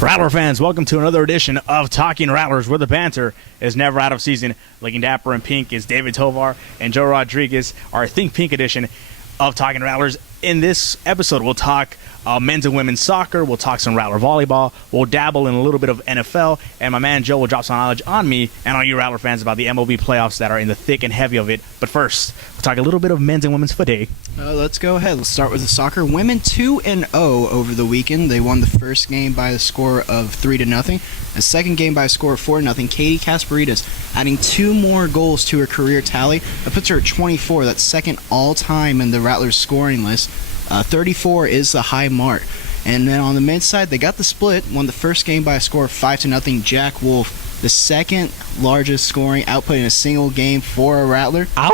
Rattler fans, welcome to another edition of Talkin Rattlers, where the banter is never out of season. Looking dapper in pink is David Tovar and Joe Rodriguez, our Think Pink edition of Talkin Rattlers. In this episode, we'll talk men's and women's soccer, we'll talk some Rattler volleyball, we'll dabble in a little bit of NFL, and my man Joe will drop some knowledge on me and all you Rattler fans about the MLB playoffs that are in the thick and heavy of it. But first, we'll talk a little bit of men's and women's footy. Let's go ahead. Let's start with the soccer. Women 2-0 over the weekend. They won the first game by a score of 3-0. The second game by a score of 4-0. Katie Kasperitas adding 2 more goals to her career tally. That puts her at 24. That's second all-time in the Rattlers scoring list. 34 is the high mark. And then on the men's side, they got the split. Won the first game by a score of 5-0. Jack Wolf, the second largest scoring output in a single game for a Rattler. Ow!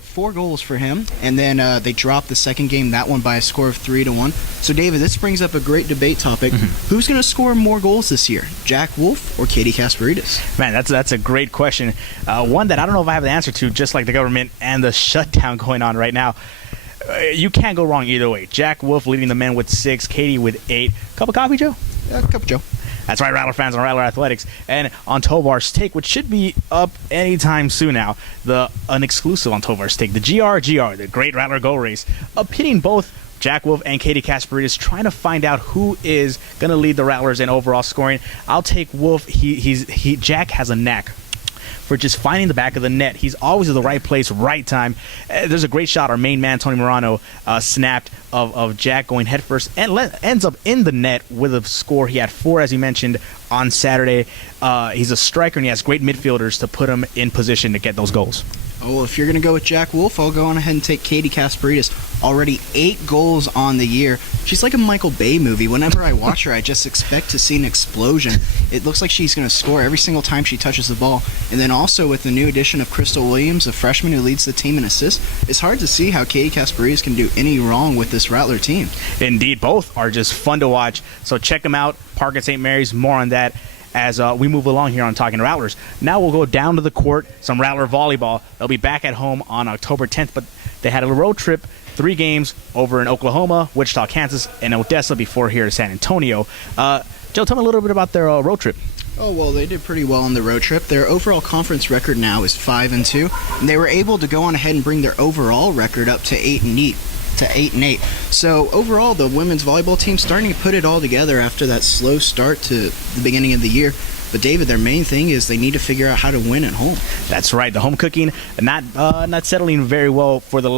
4 goals for him. And then they dropped the second game, that one by a score of 3-1. So David, this brings up a great debate topic. Who's going to score more goals this year, Jack Wolf or Katie Kasperitas? Man, that's a great question. One that I don't know if I have the answer to, just like the government and the shutdown going on right now. You can't go wrong either way. Jack Wolf leading the men with 6, Katie with 8. Cup of coffee, Joe? Yeah, cup of Joe. That's right, Rattler fans on Rattler Athletics. And on Tovar's Take, which should be up anytime soon now, an exclusive on Tovar's Take, the GR, the Great Rattler Go Race, pitting both Jack Wolf and Katie Kasperitas, trying to find out who is going to lead the Rattlers in overall scoring. I'll take Wolf. Jack has a knack for just finding the back of the net. He's always at the right place, right time. There's a great shot. Our main man, Tony Morano, snapped of Jack going headfirst and ends up in the net with a score. He had 4, as you mentioned, on Saturday. He's a striker, and he has great midfielders to put him in position to get those goals. Oh, if you're going to go with Jack Wolf, I'll go on ahead and take Katie Kasperitas. Already 8 goals on the year. She's like a Michael Bay movie. Whenever I watch her, I just expect to see an explosion. It looks like she's going to score every single time she touches the ball. And then also with the new addition of Crystal Williams, a freshman who leads the team in assists, it's hard to see how Katie Kasperitas can do any wrong with this Rattler team. Indeed, both are just fun to watch. So check them out. Park at St. Mary's. More on that as we move along here on Talkin Rattlers. Now we'll go down to the court, some Rattler volleyball. They'll be back at home on October 10th, but they had a road trip, 3 games over in Oklahoma, Wichita, Kansas, and Odessa before here to San Antonio. Joe, tell me a little bit about their road trip. Oh, well, they did pretty well on the road trip. Their overall conference record now is 5-2, and they were able to go on ahead and bring their overall record up to 8-8. So overall, the women's volleyball team starting to put it all together after that slow start to the beginning of the year. But David, their main thing is they need to figure out how to win at home. That's right. The home cooking not settling very well for the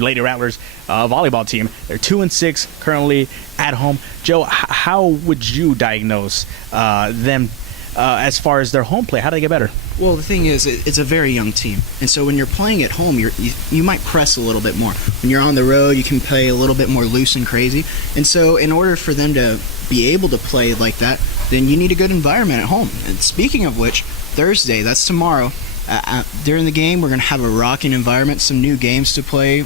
Lady Rattlers volleyball team. They're 2-6 currently at home. Joe, how would you diagnose them as far as their home play? How do they get better? Well, the thing is, it's a very young team, and so when you're playing at home, you might press a little bit more. When you're on the road, you can play a little bit more loose and crazy. And so in order for them to be able to play like that, then you need a good environment at home. And speaking of which, Thursday, that's tomorrow, during the game, we're going to have a rocking environment, some new games to play,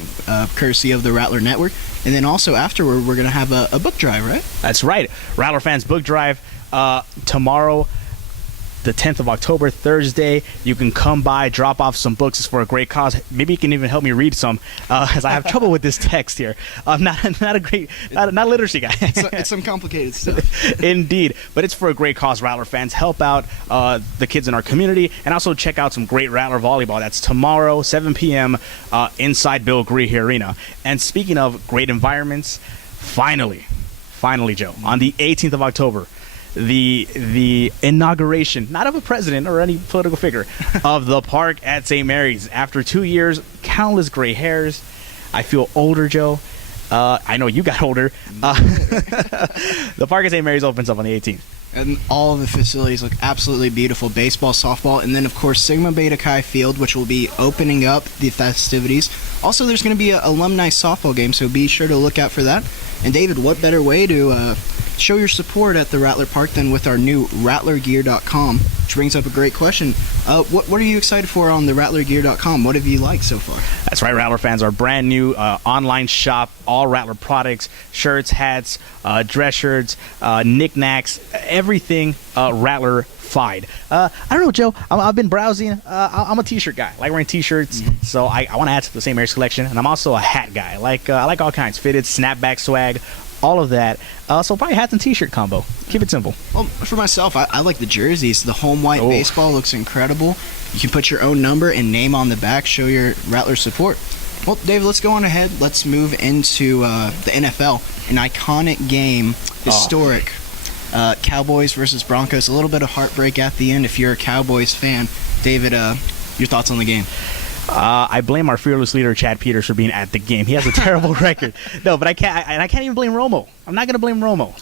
courtesy of the Rattler Network. And then also afterward, we're going to have a book drive, right? That's right. Rattler fans book drive tomorrow, the 10th of October, Thursday. You can come by, drop off some books. It's for a great cause. Maybe you can even help me read some, as I have trouble with this text here. I'm not a literacy guy. It's some complicated stuff. Indeed, but it's for a great cause. Rattler fans, help out the kids in our community, and also check out some great Rattler volleyball. That's tomorrow, 7 p.m. Inside Bill Greehey Arena. And speaking of great environments, finally, Joe, on the 18th of October, the inauguration, not of a president or any political figure, of the park at St. Mary's. After 2 years, countless gray hairs, I feel older, Joe. I know you got older. The park at St. Mary's opens up on the 18th. And all of the facilities look absolutely beautiful. Baseball, softball, and then, of course, Sigma Beta Chi Field, which will be opening up the festivities. Also, there's going to be an alumni softball game, so be sure to look out for that. And, David, what better way to show your support at the Rattler Park than with our new RattlerGear.com, which brings up a great question. What are you excited for on the RattlerGear.com? What have you liked so far? That's right, Rattler fans. Our brand new online shop, all Rattler products, shirts, hats, dress shirts, knickknacks, everything Rattler. I don't know, Joe. I've been browsing. I'm a t-shirt guy. I like wearing t-shirts, so I want to add to the St. Mary's collection. And I'm also a hat guy. I like all kinds, fitted, snapback swag, all of that. So probably hats and t-shirt combo. Keep it simple. Well, for myself, I like the jerseys. The home white Oh. baseball looks incredible. You can put your own number and name on the back, show your Rattler support. Well, Dave, let's go on ahead. Let's move into the NFL. An iconic game, historic. Cowboys versus Broncos. A little bit of heartbreak at the end if you're a Cowboys fan. David, your thoughts on the game? I blame our fearless leader Chad Peters for being at the game. He has a terrible record. No, but I can't even blame Romo. I'm not gonna blame Romo.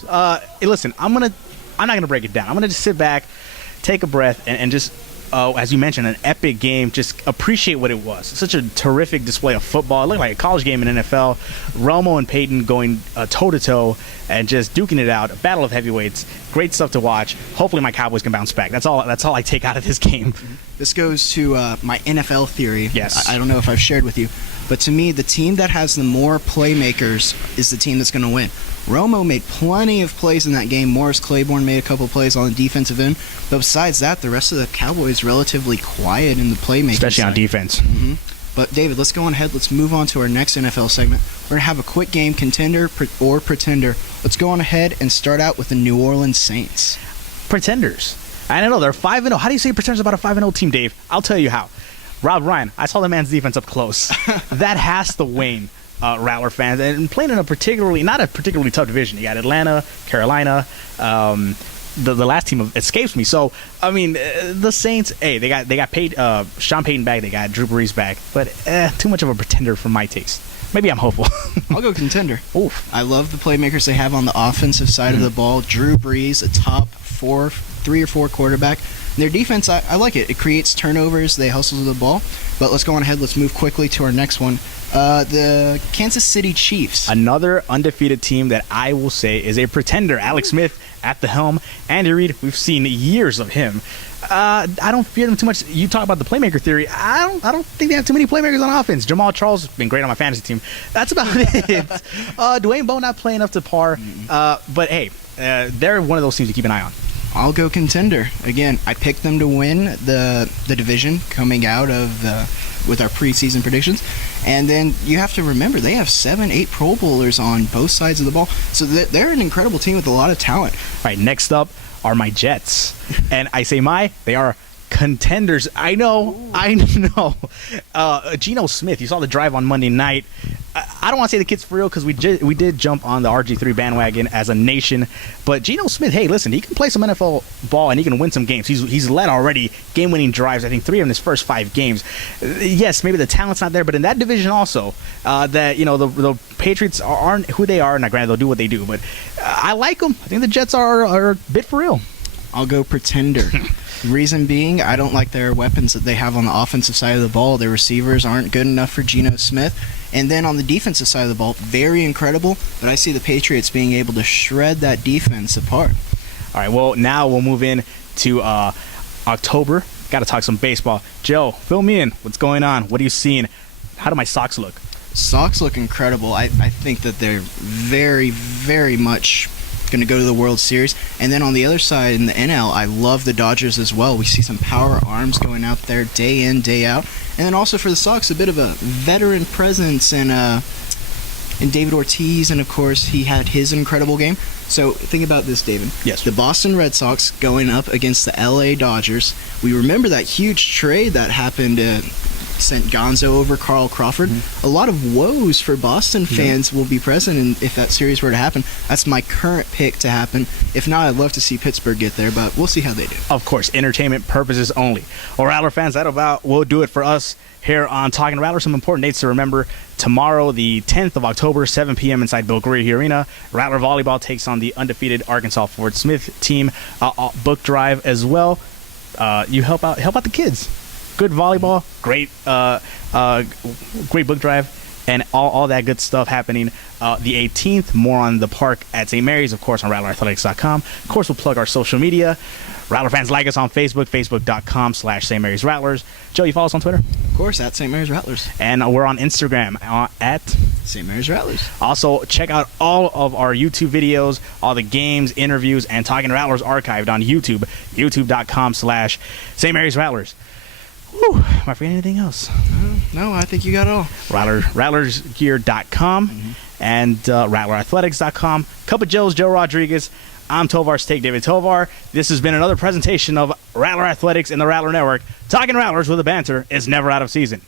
Hey, listen, I'm not gonna break it down. I'm gonna just sit back, take a breath, and just, as you mentioned, an epic game. Just appreciate what it was. Such a terrific display of football. It looked like a college game in NFL. Romo and Peyton going toe to toe and just duking it out. A battle of heavyweights. Great stuff to watch. Hopefully my Cowboys can bounce back. That's all I take out of this game. This goes to my NFL theory. Yes. I don't know if I've shared with you, but to me, the team that has the more playmakers is the team that's going to win. Romo made plenty of plays in that game. Morris Claiborne made a couple plays on the defensive end. But besides that, the rest of the Cowboys relatively quiet in the playmaking Especially on side. defense. But David, let's go on ahead. Let's move on to our next NFL segment. We're going to have a quick game, contender or pretender. Let's go on ahead and start out with the New Orleans Saints. Pretenders. I don't know. They're 5-0. How do you say pretenders about a 5-0 team, Dave? I'll tell you how. Rob Ryan, I saw the man's defense up close. That has to wane, Rattler fans. And playing in not a particularly tough division. You got Atlanta, Carolina. The last team escapes me. So, I mean, the Saints, hey, they got paid Sean Payton back. They got Drew Brees back. But too much of a pretender for my taste. Maybe I'm hopeful. I'll go contender. Oof. I love the playmakers they have on the offensive side of the ball. Drew Brees, a top 3 or 4 quarterback. And their defense, I like it. It creates turnovers. They hustle to the ball. But let's go on ahead. Let's move quickly to our next one. The Kansas City Chiefs. Another undefeated team that I will say is a pretender. Alex Smith at the helm. Andy Reid, we've seen years of him. I don't fear them too much. You talk about the playmaker theory. I don't think they have too many playmakers on offense. Jamal Charles has been great on my fantasy team. That's about it. Dwayne Bowe not playing up to par. But hey, they're one of those teams to keep an eye on. I'll go contender. Again, I picked them to win the division coming out of with our preseason predictions. And then you have to remember, they have 7-8 Pro Bowlers on both sides of the ball. So they're an incredible team with a lot of talent. All right, next up are my Jets. And I say they are contenders. I know. Geno Smith, you saw the drive on Monday night. I don't want to say the kid's for real because we did jump on the RG3 bandwagon as a nation. But Geno Smith, hey, listen, he can play some NFL ball and he can win some games. He's led already game-winning drives, I think 3 of his first 5 games. Yes, maybe the talent's not there, but in that division also, that the Patriots aren't who they are. Now, granted, they'll do what they do, but I like them. I think the Jets are a bit for real. I'll go pretender. Reason being, I don't like their weapons that they have on the offensive side of the ball. Their receivers aren't good enough for Geno Smith. And then on the defensive side of the ball, very incredible. But I see the Patriots being able to shred that defense apart. All right, well, now we'll move in to October. Got to talk some baseball. Joe, fill me in. What's going on? What are you seeing? How do my socks look? Sox look incredible. I think that they're very, very much going to go to the World Series. And then on the other side in the NL, I love the Dodgers as well. We see some power arms going out there day in, day out. And then also for the Sox, a bit of a veteran presence in David Ortiz, and of course he had his incredible game. So think about this, David. Yes. The Boston Red Sox going up against the LA Dodgers. We remember that huge trade that happened, sent Gonzo over Carl Crawford. A lot of woes for Boston fans will be present if that series were to happen. That's my current pick to happen. If not, I'd love to see Pittsburgh get there, but we'll see how they do. Of course, entertainment purposes only. Well, Rattler fans, that about will do it for us here on Talkin Rattlers. Some important dates to remember. Tomorrow, the 10th of October, 7 p.m. inside Bill Gorey Arena, Rattler Volleyball takes on the undefeated Arkansas Fort Smith team. Book drive as well. You help out the kids. Good volleyball, great book drive, and all that good stuff happening the 18th. More on the park at St. Mary's, of course, on RattlerAthletics.com. Of course, we'll plug our social media. Rattler fans, like us on Facebook, Facebook.com/St. Mary's Rattlers. Joe, you follow us on Twitter? Of course, at St. Mary's Rattlers. And we're on Instagram at St. Mary's Rattlers. Also, check out all of our YouTube videos, all the games, interviews, and Talkin Rattlers archived on YouTube, youtube.com/St. Mary's Rattlers. Whew, am I forgetting anything else? No, I think you got it all. Rattlersgear.com and RattlerAthletics.com. Cup of Joe's, Joe Rodriguez. I'm Tovar's Take, David Tovar. This has been another presentation of Rattler Athletics and the Rattler Network. Talking Rattlers with the banter is never out of season.